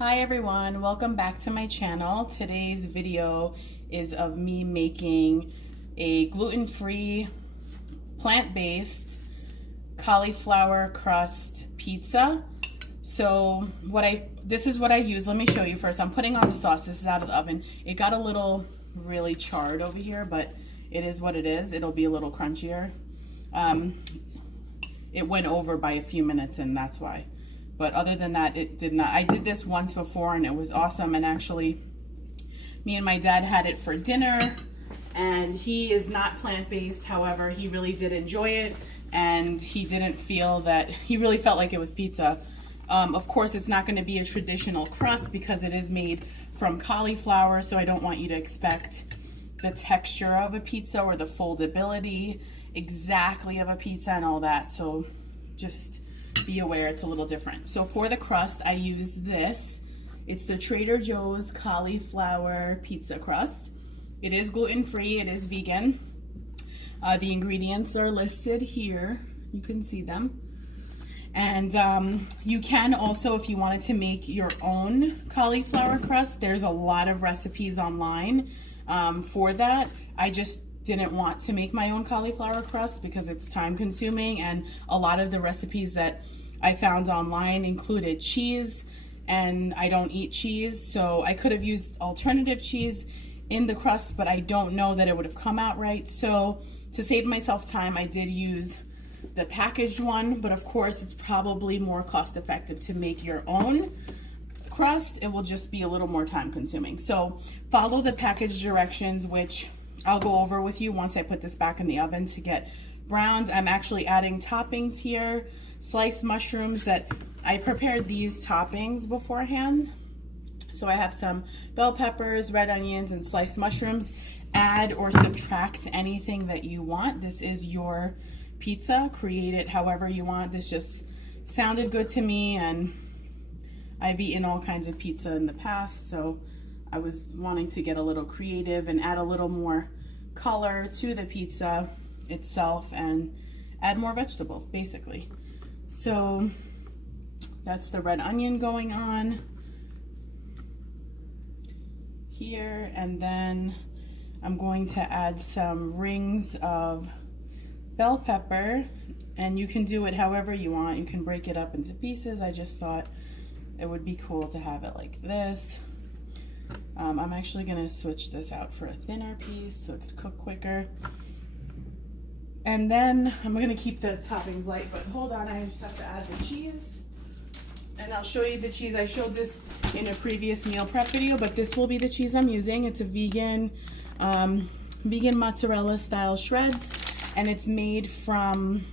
Hi everyone, welcome back to my channel. Today's video is of me making a gluten-free, plant-based cauliflower crust pizza. So this is what I use. Let me show you first. I'm putting on the sauce. This is out of the oven. It got a little really charred over here, but it is what it is. It'll be a little crunchier. It went over by a few minutes and that's why. But other than that, it did not. I did this once before and it was awesome. And actually, me and my dad had it for dinner and he is not plant-based. However, he really did enjoy it and he didn't feel that, he really felt like it was pizza. Of course, it's not gonna be a traditional crust because it is made from cauliflower. So I don't want you to expect the texture of a pizza or the foldability exactly of a pizza and all that. So just be aware it's a little different. So for the crust, I use this. It's the Trader Joe's cauliflower pizza crust. It is gluten-free, it is vegan. The ingredients are listed here. You can see them. And you can also, if you wanted to make your own cauliflower crust, there's a lot of recipes online for that. I just didn't want to make my own cauliflower crust because it's time consuming, and a lot of the recipes that I found online included cheese and I don't eat cheese, so I could have used alternative cheese in the crust, but I don't know that it would have come out right. So to save myself time, I did use the packaged one, but of course it's probably more cost effective to make your own crust. It will just be a little more time consuming. So follow the package directions, which I'll go over with you once I put this back in the oven to get browned. I'm actually adding toppings here, sliced mushrooms that I prepared these toppings beforehand. So I have some bell peppers, red onions, and sliced mushrooms. Add or subtract anything that you want. This is your pizza. Create it however you want. This just sounded good to me, and I've eaten all kinds of pizza in the past, so I was wanting to get a little creative and add a little more color to the pizza itself and add more vegetables, basically. So that's the red onion going on here, and then I'm going to add some rings of bell pepper, and you can do it however you want. You can break it up into pieces. I just thought it would be cool to have it like this. I'm actually gonna switch this out for a thinner piece so it could cook quicker. And then I'm gonna keep the toppings light, but hold on, I just have to add the cheese. And I'll show you the cheese. I showed this in a previous meal prep video, but this will be the cheese I'm using. It's a vegan mozzarella style shreds, and it's made from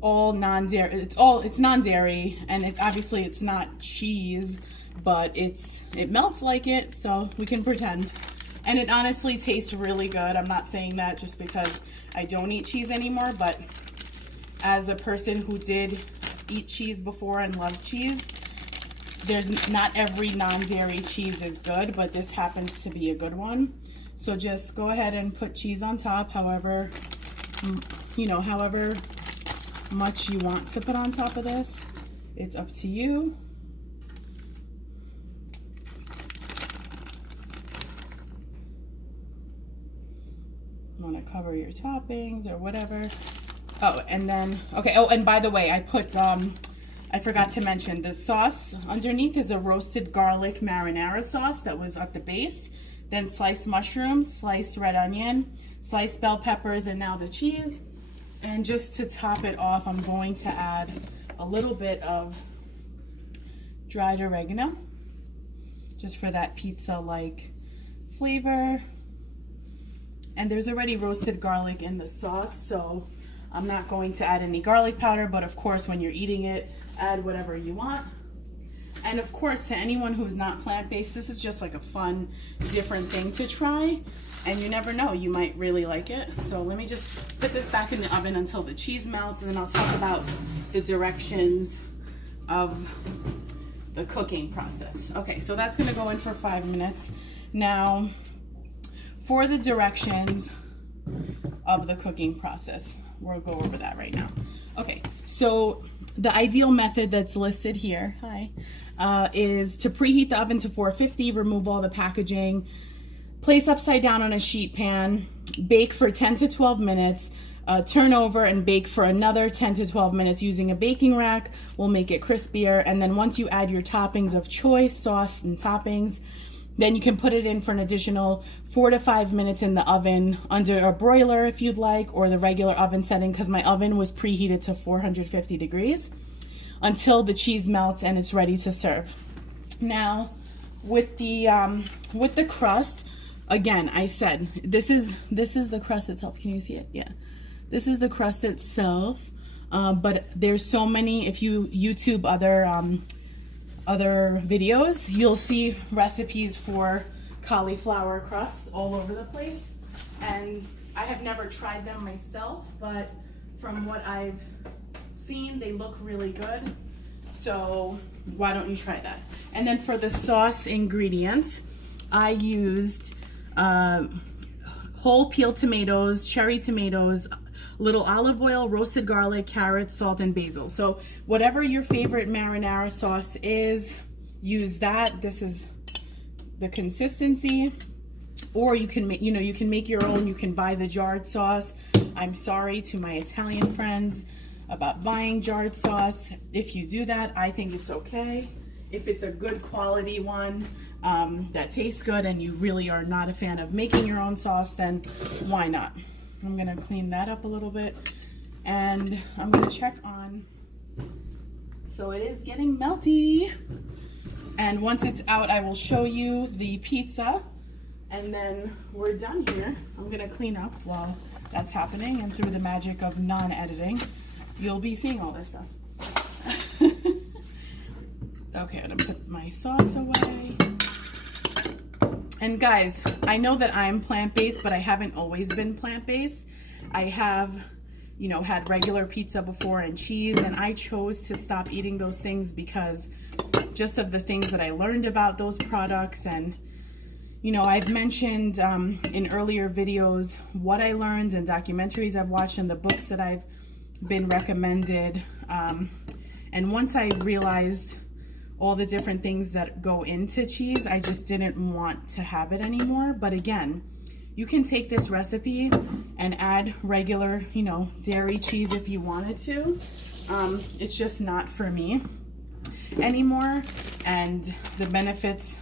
all non-dairy. It's non-dairy, and obviously it's not cheese, but it melts like it, so we can pretend. And it honestly tastes really good. I'm not saying that just because I don't eat cheese anymore, but as a person who did eat cheese before and loved cheese, not every non-dairy cheese is good, but this happens to be a good one. So just go ahead and put cheese on top, however much you want to put on top of this. It's up to you. Want to cover your toppings or whatever. Oh, and then okay. Oh, and by the way, I put I forgot to mention the sauce underneath is a roasted garlic marinara sauce that was at the base, then sliced mushrooms, sliced red onion, sliced bell peppers, and now the cheese. And just to top it off, I'm going to add a little bit of dried oregano just for that pizza-like flavor. And there's already roasted garlic in the sauce, so I'm not going to add any garlic powder, but of course when you're eating it, add whatever you want. And of course, to anyone who's not plant-based, this is just like a fun, different thing to try, and you never know, you might really like it. So let me just put this back in the oven until the cheese melts, and then I'll talk about the directions of the cooking process. Okay, so that's gonna go in for 5 minutes. Now, for the directions of the cooking process, we'll go over that right now. Okay, so the ideal method that's listed here, is to preheat the oven to 450, remove all the packaging, place upside down on a sheet pan, bake for 10 to 12 minutes, turn over and bake for another 10 to 12 minutes using a baking rack. Will make it crispier. And then once you add your toppings of choice, sauce and toppings, then you can put it in for an additional 4 to 5 minutes in the oven under a broiler if you'd like, or the regular oven setting, because my oven was preheated to 450 degrees, until the cheese melts and it's ready to serve. Now, with the crust, again, I said this is the crust itself. Can you see it? Yeah, this is the crust itself. But there's so many. If you YouTube other videos, you'll see recipes for cauliflower crusts all over the place, and I have never tried them myself, but from what I've seen, they look really good. So why don't you try that? And then for the sauce ingredients, I used whole peeled tomatoes, cherry tomatoes, little olive oil, roasted garlic, carrots, salt, and basil. So whatever your favorite marinara sauce is, use that. This is the consistency. Or you can make, you can make your own. You can buy the jarred sauce. I'm sorry to my Italian friends about buying jarred sauce. If you do that, I think it's okay. If it's a good quality one that tastes good and you really are not a fan of making your own sauce, then why not? I'm gonna clean that up a little bit, and I'm gonna check on, so it is getting melty, and once it's out I will show you the pizza, and then we're done here. I'm gonna clean up while that's happening, and through the magic of non-editing you'll be seeing all this stuff. Okay, I'm gonna put my sauce away. And guys, I know that I'm plant-based, but I haven't always been plant-based. I have, had regular pizza before and cheese, and I chose to stop eating those things because just of the things that I learned about those products. And, I've mentioned in earlier videos what I learned and documentaries I've watched and the books that I've been recommended. And once I realized all the different things that go into cheese, I just didn't want to have it anymore. But again, you can take this recipe and add regular, dairy cheese if you wanted to. It's just not for me anymore. And the benefits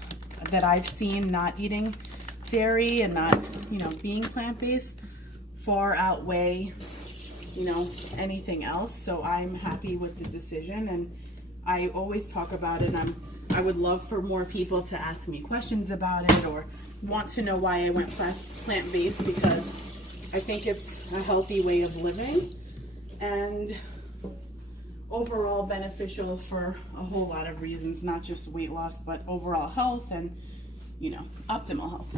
that I've seen not eating dairy and not, being plant-based far outweigh, anything else. So I'm happy with the decision, and I always talk about it. I would love for more people to ask me questions about it or want to know why I went plant-based, because I think it's a healthy way of living and overall beneficial for a whole lot of reasons, not just weight loss, but overall health and, optimal health.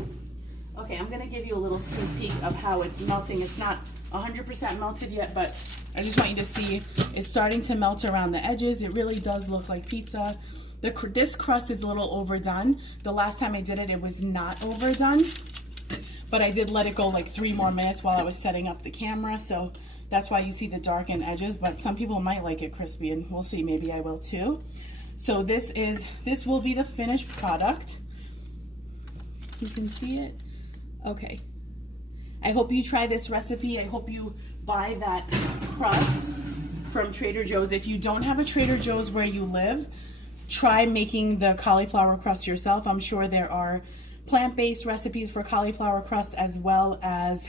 Okay, I'm gonna give you a little sneak peek of how it's melting. It's not 100% melted yet, but I just want you to see it's starting to melt around the edges. It really does look like pizza. This crust is a little overdone. The last time I did it, it was not overdone, but I did let it go like 3 more minutes while I was setting up the camera. So that's why you see the darkened edges, but some people might like it crispy, and we'll see, maybe I will too. So this will be the finished product. You can see it. Okay. I hope you try this recipe. I hope you buy that crust from Trader Joe's. If you don't have a Trader Joe's where you live, try making the cauliflower crust yourself. I'm sure there are plant-based recipes for cauliflower crust as well as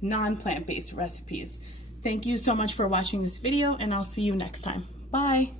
non-plant-based recipes. Thank you so much for watching this video, and I'll see you next time. Bye.